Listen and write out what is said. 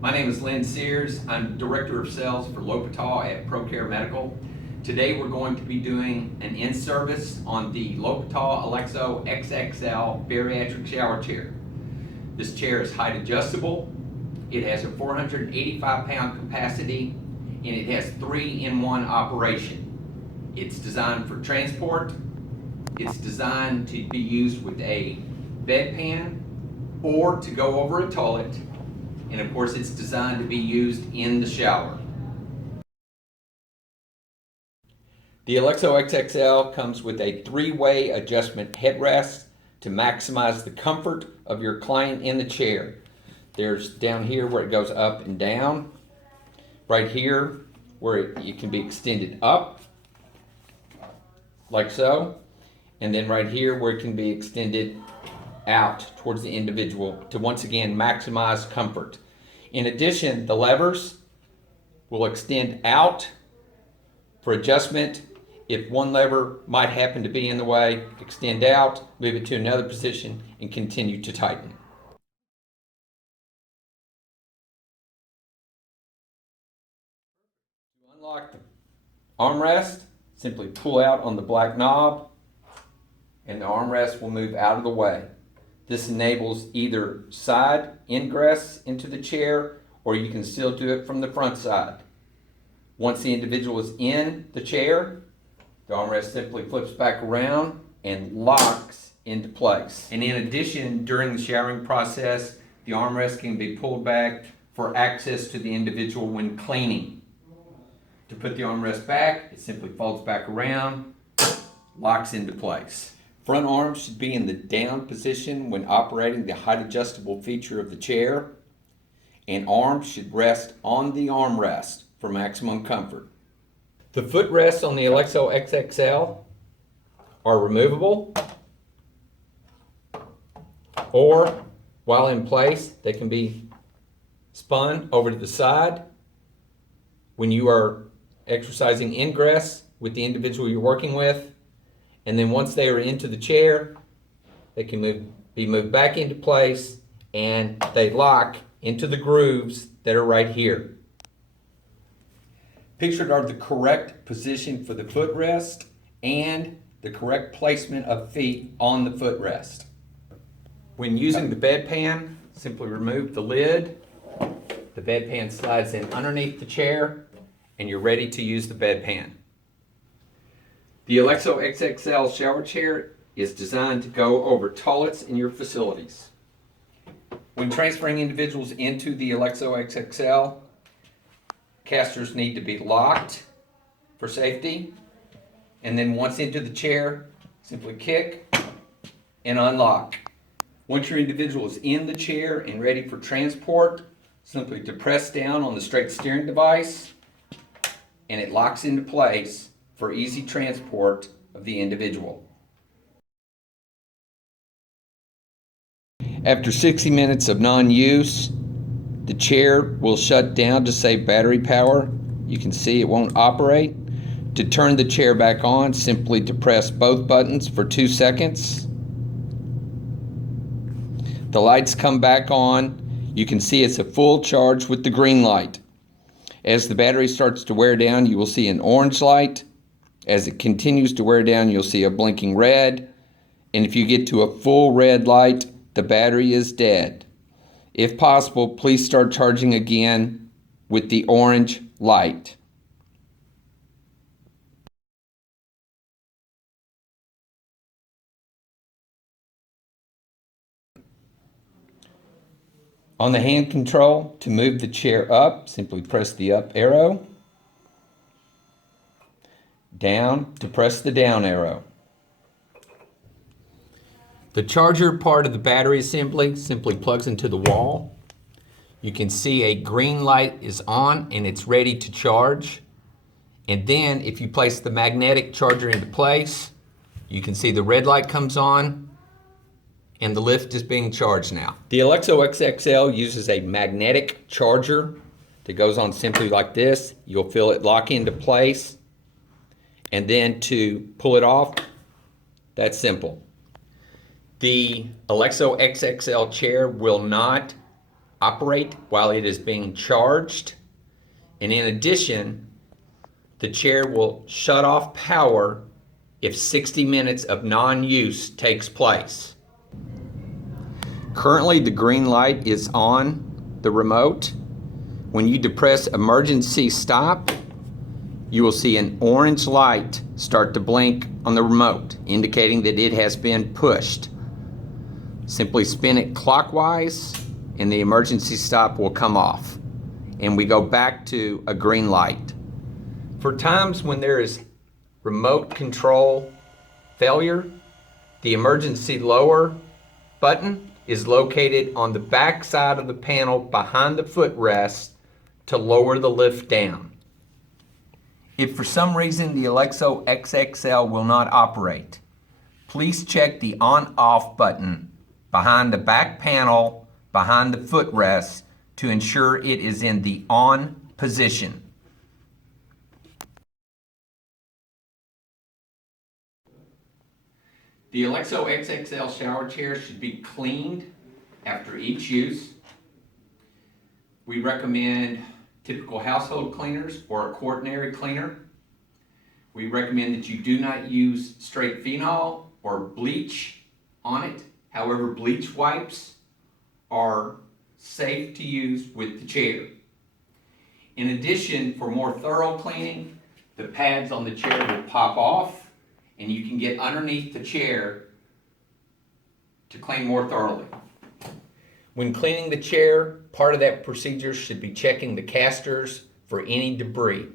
My name is Lynn Sears. I'm Director of Sales for Lopital at ProCare Medical. Today we're going to be doing an in-service on the Lopital Elexo XXL bariatric shower chair. This chair is height adjustable. It has a 485-pound capacity and it has 3-in-1 operation. It's designed for transport. It's designed to be used with a bedpan or to go over a toilet. And of course, it's designed to be used in the shower. The Elexo XXL comes with a 3-way adjustment headrest to maximize the comfort of your client in the chair. There's down here where it goes up and down. Right here where it can be extended up, like so. And then right here where it can be extended out towards the individual to once again maximize comfort. In addition, the levers will extend out for adjustment. If one lever might happen to be in the way, extend out, move it to another position, and continue to tighten. To unlock the armrest, simply pull out on the black knob, and the armrest will move out of the way. This enables either side ingress into the chair, or you can still do it from the front side. Once the individual is in the chair, the armrest simply flips back around and locks into place. And in addition, during the showering process, the armrest can be pulled back for access to the individual when cleaning. To put the armrest back, it simply folds back around, locks into place. Front arms should be in the down position when operating the height adjustable feature of the chair, and arms should rest on the armrest for maximum comfort. The footrests on the Elexo XXL are removable, or while in place they can be spun over to the side when you are exercising ingress with the individual you're working with. And then once they are into the chair, they can be moved back into place, and they lock into the grooves that are right here. Pictured are the correct position for the footrest and the correct placement of feet on the footrest. When using the bedpan, simply remove the lid. The bedpan slides in underneath the chair, and you're ready to use the bedpan. The Elexo XXL shower chair is designed to go over toilets in your facilities. When transferring individuals into the Elexo XXL, casters need to be locked for safety. And then once into the chair, simply kick and unlock. Once your individual is in the chair and ready for transport, simply depress down on the straight steering device, and it locks into place for easy transport of the individual. After 60 minutes of non-use, the chair will shut down to save battery power. You can see it won't operate. To turn the chair back on, simply depress both buttons for 2 seconds. The lights come back on. You can see it's a full charge with the green light. As the battery starts to wear down, you will see an orange light. As it continues to wear down, you'll see a blinking red. And if you get to a full red light, the battery is dead. If possible, please start charging again with the orange light. On the hand control, to move the chair up, simply press the up arrow. Down to press the down arrow. The charger part of the battery assembly simply plugs into the wall. You can see a green light is on and it's ready to charge. And then if you place the magnetic charger into place, you can see the red light comes on and the lift is being charged now. The Elexo XXL uses a magnetic charger that goes on simply like this. You'll feel it lock into place. And then to pull it off, that's simple. The Elexo XXL chair will not operate while it is being charged. And in addition, the chair will shut off power if 60 minutes of non-use takes place. Currently, the green light is on the remote. When you depress emergency stop, you will see an orange light start to blink on the remote, indicating that it has been pushed. Simply spin it clockwise and the emergency stop will come off, and we go back to a green light. For times when there is remote control failure, the emergency lower button is located on the back side of the panel behind the footrest to lower the lift down. If for some reason the Elexo XXL will not operate, please check the on-off button behind the back panel behind the footrest to ensure it is in the on position. The Elexo XXL shower chair should be cleaned after each use. We recommend typical household cleaners or a quaternary cleaner. We recommend that you do not use straight phenol or bleach on it. However, bleach wipes are safe to use with the chair. In addition, for more thorough cleaning, the pads on the chair will pop off and you can get underneath the chair to clean more thoroughly. When cleaning the chair, part of that procedure should be checking the casters for any debris.